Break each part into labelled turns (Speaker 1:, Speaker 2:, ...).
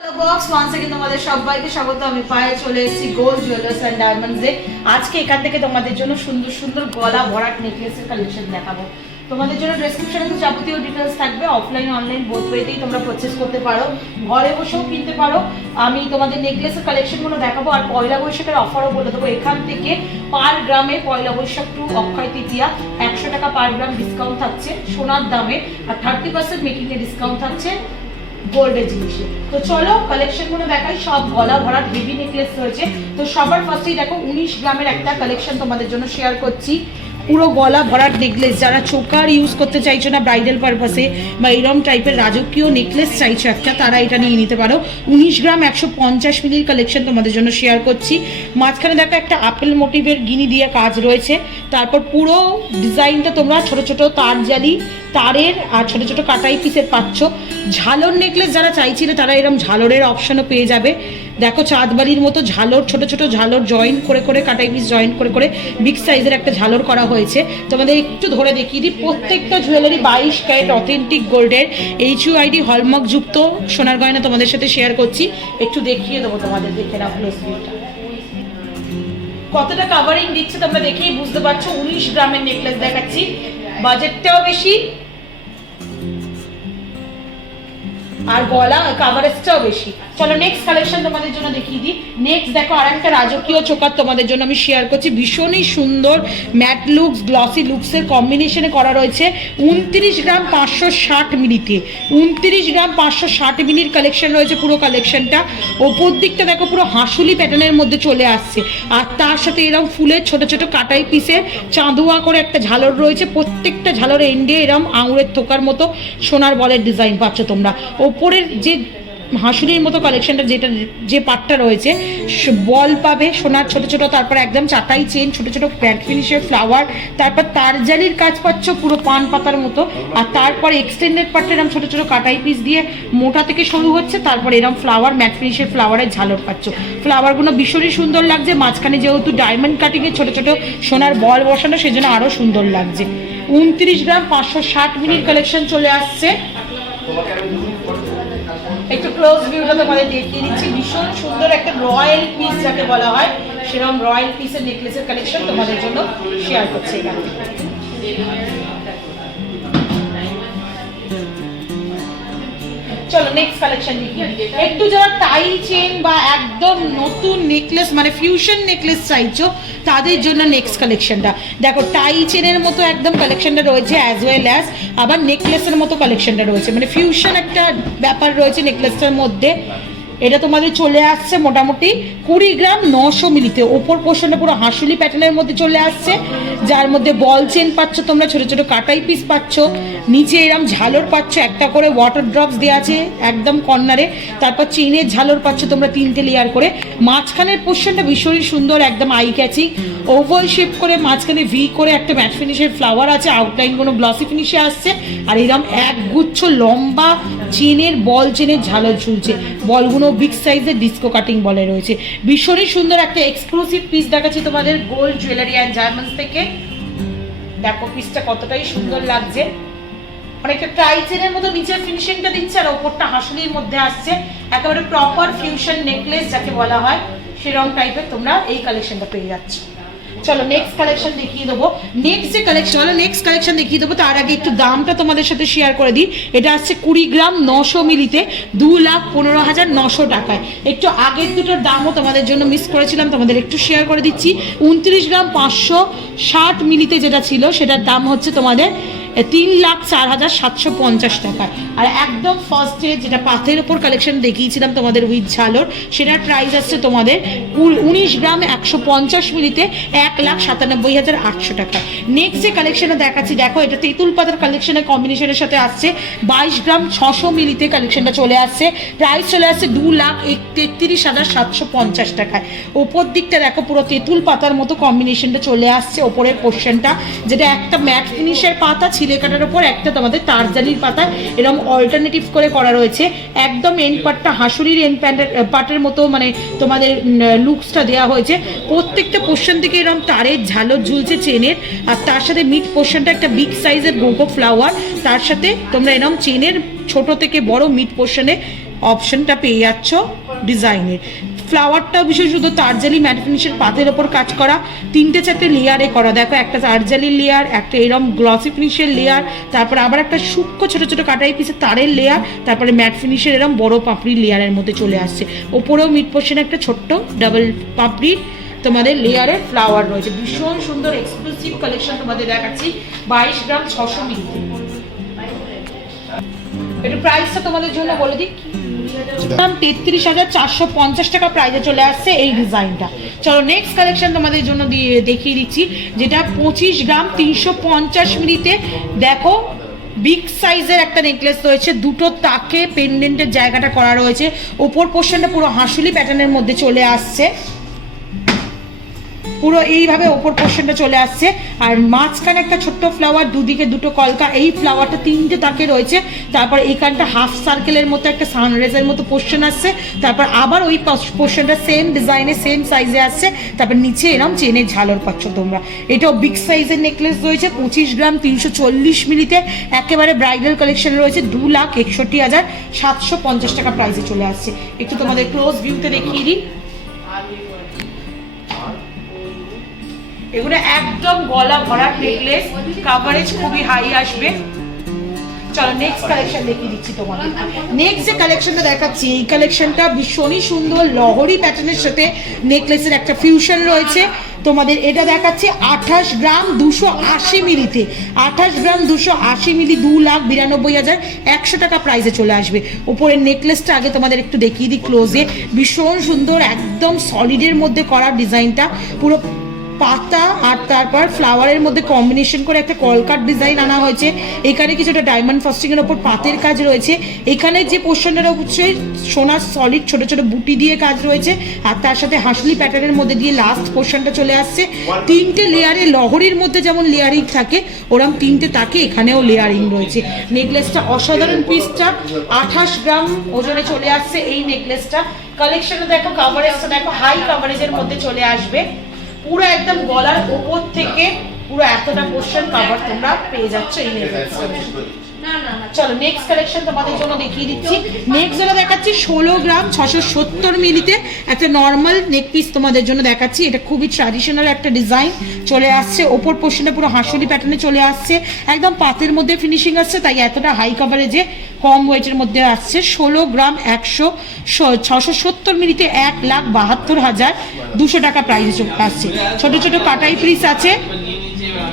Speaker 1: Box তোমাদের স্বাগত। আমি পায়ে চলে এসেছি গোল্ড জুয়েলার্স অ্যান্ড ডায়মন্ডসে আজকে এখান থেকে তোমাদের জন্য সুন্দর সুন্দর গলা ভরাট নেকলেসের কালেকশন দেখাবো। তোমাদের জন্য ডেসক্রিপশনে যাবতীয় ডিটেলস থাকবে। অফলাইন অনলাইন বোথ ওয়েতেই তোমরা পারচেস করতে পারো। ঘরে বসেও কিনতে পারো। আমি তোমাদের নেকলেসের কালেকশনগুলো দেখাবো। আর পয়লা বৈশাখের অফারও বলে দেবো। এখান থেকে পার গ্রামে পয়লা বৈশাখ টু অক্ষয় তৃতীয়া, একশো টাকা পার গ্রাম ডিসকাউন্ট থাকছে সোনার দামে। আর থার্টি পার্সেন্ট মেকিংয়ে ডিসকাউন্ট থাকছে। গোল্ডের জিনিসে তো চলো কালেকশনগুলো দেখাই, সব গলা ভরা হেভি নেকলেস রয়েছে। তো সবার ফার্স্টেই দেখো, উনিশ গ্রামের একটা কালেকশন তোমাদের জন্য শেয়ার করছি। পুরো গলা ভরার নেকলেস যারা চোকার ইউজ করতে চাইছো না ব্রাইডাল পারপাসে বা এরম টাইপের রাজকীয় নেকলেস চাইছো একটা, তারা এটা নিয়ে নিতে পারো। উনিশ গ্রাম একশো পঞ্চাশ মিলির কালেকশন তোমাদের জন্য শেয়ার করছি। মাঝখানে দেখো একটা আপেল মোটিভের গিনি দিয়ে কাজ রয়েছে। তারপর পুরো ডিজাইনটা তোমরা ছোট ছোট তার জালি তারের আর ছোটো ছোটো কাটাই পিসের পাচ্ছ। ঝালর নেকলেস যারা চাইছিলে, তারা এরকম ঝালরের অপশনও পেয়ে যাবে। দেখো চাঁদবালির মতো ঝালর, ছোট ছোট ঝালর জয়েন করে করে, কাটাই পিস জয়েন করে করে বিগ সাইজের একটা ঝালর করা হয়েছে। তোমাদের একটু ধরে দেখিয়ে দিই, প্রত্যেকটা জুয়েলারি বাইশ ক্যারেট অথেন্টিক গোল্ডের এইচ ইউ আইডি হলমার্ক যুক্ত, সোনার গয়না তোমাদের সাথে শেয়ার করছি। একটু দেখিয়ে দেবো তোমাদের, দেখে নাও কতটা কাভারিং দিচ্ছে তোমরা দেখেই বুঝতে পারছ। উনিশ গ্রামের নেকলেস দেখাচ্ছি। বাজেটটাও বেশি আর গলা কাভারেজটাও বেশি। চলো নেক্সট কালেকশন তোমাদের জন্য দেখিয়ে দিই। নেক্সট দেখো আর একটা রাজকীয় চোকার তোমাদের জন্য আমি শেয়ার করছি। ভীষণই সুন্দর ম্যাট লুকস গ্লসি লুকসের কম্বিনেশনে করা রয়েছে। উনত্রিশ গ্রাম পাঁচশো ষাট মিনিটে। উনত্রিশ গ্রাম পাঁচশো ষাট মিনির কালেকশন রয়েছে পুরো কালেকশনটা ওপর দিকটা দেখো পুরো হাঁসুলি প্যাটার্নের মধ্যে চলে আসছে। আর তার সাথে এরকম ফুলের ছোট ছোট কাটাই পিসের চাঁদোয়া করে একটা ঝালর রয়েছে। প্রত্যেকটা ঝালর এন্ডে এরম আঙুরের থোকার মতো সোনার বলের ডিজাইন পাচ্ছ তোমরা। ওপরের যে হাঁসুলির মতো কালেকশনটা যেটা যে পাটটা রয়েছে বল পাবে সোনার ছোট ছোট, তারপর একদম চাটাই চেন ছোট ছোট প্যান্ট ফিনিশের ফ্লাওয়ার তারপর তারজালির কাজ পাচ্ছ পুরো পান পাতার মতো, আর তারপর এক্সটেন্ডেড পাটটা এরকম ছোট ছোট কাটাই পিস দিয়ে মোটা থেকে শুরু হচ্ছে, তারপর এরকম ফ্লাওয়ার ম্যাট ফিনিশের ফ্লাওয়ারের ঝালর পাচ্ছ। ফ্লাওয়ারগুলো ভীষণই সুন্দর লাগছে, মাঝখানে যেহেতু ডায়মন্ড কাটিংয়ে ছোট ছোট সোনার বল বসানো, সেজন্য আরও সুন্দর লাগছে। উনত্রিশ গ্রাম পাঁচশো ষাট মিনিট কালেকশন চলে আসছে। একটু ক্লোজ ভিউটা তোমাদের দেখিয়ে দিচ্ছি, ভীষণ সুন্দর একটা রয়্যাল পিস যাকে বলা হয়। সেরকম রয়্যাল পিসের নেকলেসের কালেকশন তোমাদের জন্য শেয়ার করছে এখানে। চলো নেক্সট কালেকশন দেখি। একটু যারা টাই চেন বা একদম নতুন নেকলেস মানে ফিউশন নেকলেস চাইছো তাদের জন্য নেক্সট কালেকশনটা দেখো টাই চেনের মতো একদম কালেকশনটা রয়েছে অ্যাজ ওয়েল অ্যাজ আবার নেকলেসের মতো কালেকশনটা রয়েছে। মানে ফিউশন একটা ব্যাপার রয়েছে নেকলেসটার মধ্যে। এটা তোমাদের চলে আসছে মোটামুটি কুড়ি গ্রাম নশো মিলিতে। ওপর পোর্শনটা পুরো হাঁসুলি প্যাটার্নের মধ্যে চলে আসছে। যার মধ্যে বল চেন পাচ্ছ তোমরা, ছোট ছোট কাটাই পিস পাচ্ছ। নিচে এরম ঝালর পাচ্ছ, একটা করে ওয়াটার ড্রপস দেওয়া আছে একদম কর্নারে তারপর চেনের ঝালর পাচ্ছ তোমরা তিনটে লেয়ার করে। মাঝখানের পোর্শনটা ভীষণই সুন্দর, একদম আই ক্যাচিং ওভাল শেপ করে মাঝখানে ভি করে একটা ম্যাট ফিনিশের ফ্লাওয়ার আছে। আউটলাইন কোনো গ্লসি ফিনিশে আসছে। আর এরম এক গুচ্ছ লম্বা চেনের বল চেনের ঝালর ঝুলছে। বলগুলো বিগ সাইজের ডিস্কো কাটিং বলে রয়েছে। ভীষণই সুন্দর একটা এক্সক্লুসিভ পিস দেখাচ্ছি তোমাদের গোল্ড জুয়েলারি অ্যান্ড ডায়মন্ডস থেকে। দেখো পিসটা কতটাই সুন্দর লাগছে। অনেকটা ট্রাই চেনের মতো নিচের ফিনিশিংটা দিচ্ছে আর ওপরটা হাসুলির মধ্যে আসছে। একেবারে প্রপার ফিউশন নেকলেস যাকে বলা হয় সেরকম টাইপের তোমরা এই কালেকশনটা পেয়ে যাচ্ছ। চলো নেক্সট কালেকশন দেখিয়ে দেবো। নেক্সট যে কালেকশন হলো নেক্সট কালেকশন দেখিয়ে দেবো। তার আগে একটু দামটা তোমাদের সাথে শেয়ার করে দিই। এটা আসছে কুড়ি গ্রাম নশো মিলিতে দু লাখ পনেরো হাজার নশো টাকায়। একটু আগের দুটোর দামও তোমাদের জন্য মিস করেছিলাম, তোমাদের একটু শেয়ার করে দিচ্ছি। উনত্রিশ গ্রাম পাঁচশো ষাট মিলিতে যেটা ছিল, সেটার দাম হচ্ছে তোমাদের তিন লাখ চার হাজার সাতশো পঞ্চাশ টাকা। আর একদম ফার্স্টে যেটা পাথের ওপর কালেকশন দেখিয়েছিলাম তোমাদের উইথ ঝালর, সেটার প্রাইস আসছে তোমাদের উনিশ গ্রাম একশো পঞ্চাশ মিলিতে এক লাখ সাতানব্বই হাজার আটশো টাকা। নেক্সট যে কালেকশনে দেখাচ্ছি, দেখো, এটা তেঁতুল পাতার কালেকশনের কম্বিনেশনের সাথে আসছে। বাইশ গ্রাম ছশো মিলিতে কালেকশনটা চলে আসছে। প্রাইস চলে আসছে দু লাখ তেত্রিশ হাজার সাতশো পঞ্চাশ টাকায়। ওপর দিকটা দেখো, পুরো তেঁতুল পাতার মতো কম্বিনেশনটা চলে আসছে, ওপরের পোর্শনটা যেটা একটা ম্যাট ফিনিশের পাতা ছিলে কাটার ওপর একটা তোমাদের তারজালির পাতা এরকম অল্টারনেটিভ করে করা রয়েছে। একদম এন্ড পার্টটা হাঁসুরির এন্ড প্যান্টের পার্টের মতো মানে তোমাদের লুকসটা দেওয়া হয়েছে। প্রত্যেকটা পোর্শন থেকে এরকম তারের ঝালর ঝুলছে চেনের, আর তার সাথে মিড পোর্শনটা একটা বিগ সাইজের গোগো ফ্লাওয়ার তার সাথে তোমরা এরকম চেনের ছোট থেকে বড় মিড পোর্শনে অপশনটা পেয়ে যাচ্ছ ডিজাইনের ফ্লাওয়ারটা বিশেষ শুধু তারজালি ম্যাট ফিনিশের পাতের ওপর কাজ করা, তিনটে চারটে লেয়ারে করা। দেখো, একটা তারজালি লেয়ার একটা এরম গ্লসি ফিনিশের লেয়ার তারপর আবার একটা সূক্ষ্ম ছোট ছোট কাটাই পিসের তারের লেয়ার তারপরে ম্যাট ফিনিশের এরম বড় পাপড়ি লেয়ারের মধ্যে চলে আসছে। ওপরেও মিড পোর্শনে একটা ছোট্ট ডাবল পাপড়ির তোমাদের লেয়ারের ফ্লাওয়ার রয়েছে। ভীষণ সুন্দর এক্সক্লুসিভ কালেকশন তোমাদের দেখাচ্ছি, বাইশ গ্রাম ছশো মিলি। একটু প্রাইসটা তোমাদের জন্য বলে দিই। তেত্রিশ হাজার চারশো পঞ্চাশ টাকা প্রাইজে চলে আসছে এই ডিজাইনটা চলো নেক্সট কালেকশন তোমাদের জন্য দিয়ে, দেখিয়ে দিচ্ছি, যেটা পঁচিশ গ্রাম তিনশো পঞ্চাশ মিলিতে দেখো বিগ সাইজের একটা নেকলেস রয়েছে, দুটো তাকে পেন্ডেন্টের জায়গাটা করা রয়েছে। ওপর পোর্শনটা পুরো হাঁসুলি প্যাটার্নের মধ্যে চলে আসছে। পুরো এইভাবে ওপর পোর্শনটা চলে আসছে। আর মাঝখানে একটা ছোট্ট ফ্লাওয়ার দুদিকে দুটো কলকা, এই ফ্লাওয়ারটা তিনটে তাকে রয়েছে। তারপর এইখানটা হাফ সার্কেলের মতো একটা সানরাইজের মতো পোর্শন আসছে। তারপর আবার ওই পোর্শনটা সেম ডিজাইনে সেম সাইজে আসছে। তারপর নিচে এরম চেনের ঝালর পাচ্ছ তোমরা। এটাও বিগ সাইজের নেকলেস রয়েছে, পঁচিশ গ্রাম, তিনশো চল্লিশ মিলিতে। একেবারে ব্রাইডাল কালেকশন রয়েছে, দু লাখ একষট্টি হাজার সাতশো পঞ্চাশ টাকা প্রাইসে চলে আসছে। একটু তোমাদের ক্লোজ ভিউতে দেখিয়ে দিই। এগুলো একদম গলা ভরা নেকলেস কাভারেজ খুবই হাই আসবে। চলো নেক্সট কালেকশন দেখিয়ে দিচ্ছি নেক্সট যে কালেকশনটা দেখাচ্ছি, এই কালেকশনটা ভীষণই সুন্দর, লহরি প্যাটার্নের সাথে নেকলেসের একটা ফিউশন রয়েছে। তোমাদের এটা দেখাচ্ছে, আঠাশ গ্রাম দুশো আশি মিলিতে। আঠাশ গ্রাম দুশো আশি মিলি, দু লাখ বিরানব্বই হাজার একশো টাকা প্রাইসে চলে আসবে। উপরের নেকলেসটা আগে তোমাদের একটু দেখিয়ে দিই ক্লোজে ভীষণ সুন্দর, একদম সলিডের মধ্যে করা ডিজাইনটা পুরো পাতা আর তারপর ফ্লাওয়ারের মধ্যে কম্বিনেশন করে একটা কলকাট ডিজাইন আনা হয়েছে। এখানে কিছুটা ডায়মন্ড ফাস্টিং এর ওপর পাতের কাজ রয়েছে। এখানে যে পোর্শনটা হচ্ছে, সোনার সলিড ছোট ছোট বুটি দিয়ে কাজ রয়েছে। আর তার সাথে হাসলি প্যাটার্নের মধ্যে দিয়ে লাস্ট পোর্শনটা চলে আসছে। তিনটে লেয়ারে লহরির মধ্যে যেমন লেয়ারিং থাকে, ওরম তিনটে তাকে এখানেও লেয়ারিং রয়েছে। নেকলেসটা অসাধারণ পিসটা আঠাশ গ্রাম ওজনে চলে আসছে এই নেকলেসটা কালেকশনে দেখো কাভারেজটা দেখো হাই কাভারেজের মধ্যে চলে আসবে। পুরো একদম গলার ওপর থেকে পুরো এতটা পোর্শন কভার তোমরা পেয়ে যাচ্ছ এই নেকলেসটার চলো নেক্সট কালেকশন তোমাদের জন্য দেখিয়ে দিচ্ছি। নেক্সট যেটা দেখাচ্ছি ষোলো গ্রাম ছশো সত্তর মিলিতে একটা নর্মাল নেক পিস তোমাদের জন্য দেখাচ্ছি। এটা খুবই ট্র্যাডিশনাল একটা ডিজাইন চলে আসছে। ওপর পোর্শনটা পুরো হাঁসুলি প্যাটার্নে চলে আসছে। একদম পাতের মধ্যে ফিনিশিং আসছে, তাই এতটা হাই কাভারেজে কম ওয়েটের মধ্যে আসছে। ষোলো গ্রাম একশো ছশো সত্তর মিলিতে এক লাখ বাহাত্তর হাজার দুশো টাকা প্রাইসে আসছে। ছোট ছোট কাটাই পিস আছে।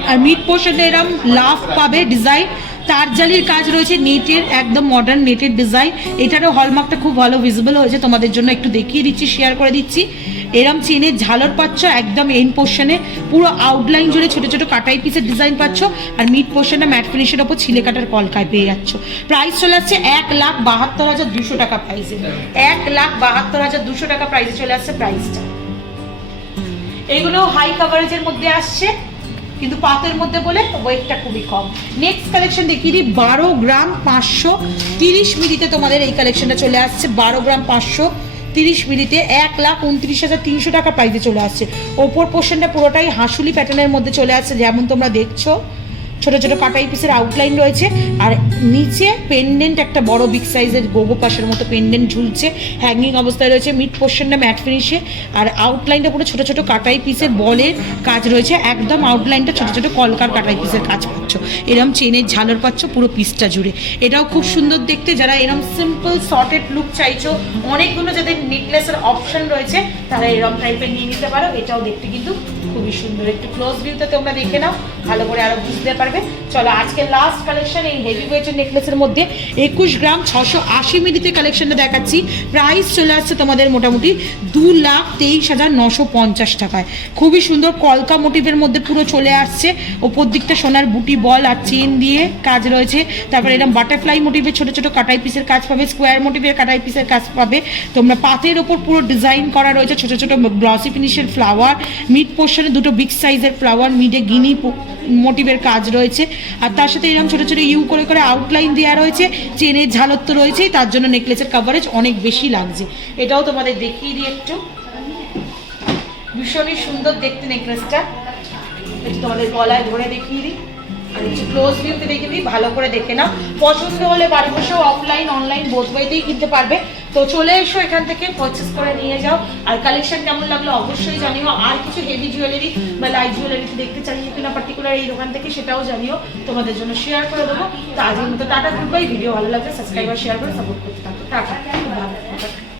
Speaker 1: আর মিড পোর্শনে এরম লাভ পাবে ডিজাইন তার জালির কাজ রয়েছে নেটের, একদম মডার্ন নেটের ডিজাইন এটারও হলমার্কটা খুব ভালো ভিজিবল হয়েছে, তোমাদের জন্য একটু দেখিয়ে দিচ্ছি শেয়ার করে দিচ্ছি। এরম চেনের ঝালর পাচ্ছ, একদম এন পোর্শনে পুরো আউটলাইন জুড়ে ছোট ছোট কাটাই পিসের ডিজাইন পাচ্ছ, আর মিড পোর্শনে ম্যাট ফিনিশের ওপর ছিলে কাটার কলকায় পেয়ে যাচ্ছ। প্রাইস চলে আসছে এক লাখ বাহাত্তর হাজার দুশো টাকা প্রাইসে এক লাখ বাহাত্তর হাজার দুশো টাকা প্রাইসে চলে আসছে প্রাইসটা এইগুলো হাই কাভারেজের মধ্যে আসছে। কিন্তু পাতের মধ্যে বলে ওয়েটটা খুবই কম। নেক্সট কালেকশন দেখিয়ে দিই বারো গ্রাম পাঁচশো তিরিশ মিলিতে তোমাদের এই কালেকশনটা চলে আসছে। বারো গ্রাম পাঁচশো তিরিশ মিনিটে এক লাখ উনত্রিশ হাজার তিনশো টাকা প্রাইসে চলে আসছে। ওপর পোর্শনটা পুরোটাই হাঁসুলি প্যাটার্নের মধ্যে চলে আসছে, যেমন তোমরা দেখছ। ছোট ছোট কাটাই পিসের আউটলাইন রয়েছে। আর নিচে পেন্ডেন্ট একটা বড় বিগ সাইজের গোবো পাশের মতো পেন্ডেন্ট ঝুলছে। হ্যাঙ্গিং অবস্থায় রয়েছে মিড পোর্শনটা ম্যাট ফিনিশে আর আউটলাইনটা পুরো ছোট ছোট কাটাই পিসের বলের কাজ রয়েছে। একদম আউটলাইনটা ছোট ছোট কলকার কাটাই পিসের কাজ পাচ্ছ। এরম চেনের ঝালর পাচ্ছ পুরো পিসটা জুড়ে। এটাও খুব সুন্দর দেখতে। যারা এরম সিম্পল শর্টেড লুক চাইছো, অনেকগুলো যাদের নেকলেসের অপশন রয়েছে, তারা এরম টাইপের নিয়ে নিতে পারো। এটাও দেখতে কিন্তু খুবই সুন্দর। একটু ক্লোজ ভিউতে তোমরা দেখে নাও ভালো করে আরও বুঝতে পারবে। চলো, আজকে লাস্ট কালেকশন এই হেভি ওয়েটের নেকলেসের মধ্যে একুশ গ্রাম ছশো আশি মিলিতে কালেকশনটা দেখাচ্ছি। প্রাইস চলে আসছে তোমাদের মোটামুটি দু লাখ তেইশ হাজার নশো পঞ্চাশ টাকায়। খুবই সুন্দর কলকা মোটিভের মধ্যে পুরো চলে আসছে। ওপর দিকটা সোনার বুটি, বল আর চেন দিয়ে কাজ রয়েছে। তারপরে এরকম বাটারফ্লাই মোটিভের ছোট ছোট কাটাই পিসের কাজ পাবে স্কোয়ার মোটিভের কাটাই পিসের কাজ পাবে। তোমরা পাতের ওপর পুরো ডিজাইন করা রয়েছে, ছোট ছোট গ্লসি ফিনিশের ফ্লাওয়ার মিড পোর্শনে দুটো বিগ সাইজের ফ্লাওয়ার মিডে গিনি মোটিভের কাজ রয়েছে। আর তার সাথে এরকম ছোট ছোট ইউ করে করে আউটলাইন দেওয়া রয়েছে। চেনের ঝালত তো রয়েছেই তার জন্য নেকলেসের কাভারেজ অনেক বেশি লাগছে। এটাও তোমাদের দেখিয়ে দিই একটু। ভীষণই সুন্দর দেখতে নেকলেসটা তোমাদের গলায় ধরে দেখিয়ে দিই। ক্লোজ ভিউতে দেখে দিই ভালো করে দেখে নাও। পছন্দ হলে বাড়ি বসেও অফলাইন অনলাইন বোধ ওয়েতেই কিনতে পারবে। তো চলে এসো এখান থেকে পারচেস করে নিয়ে যাও। আর কালেকশন কেমন লাগল অবশ্যই জানিও। আর কিছু হেভি জুয়েলারি বা লাইট জুয়েলারি দেখতে চাইছো কিনা পার্টিকুলার এই দোকান থেকে সেটাও জানিও। তোমাদের জন্য শেয়ার করে দেবো। তো আজকের মতো টাটা গুড ভিডিও ভালো লাগলে সাবস্ক্রাইব আর শেয়ার করে সাপোর্ট করতে থাকো। টাটা।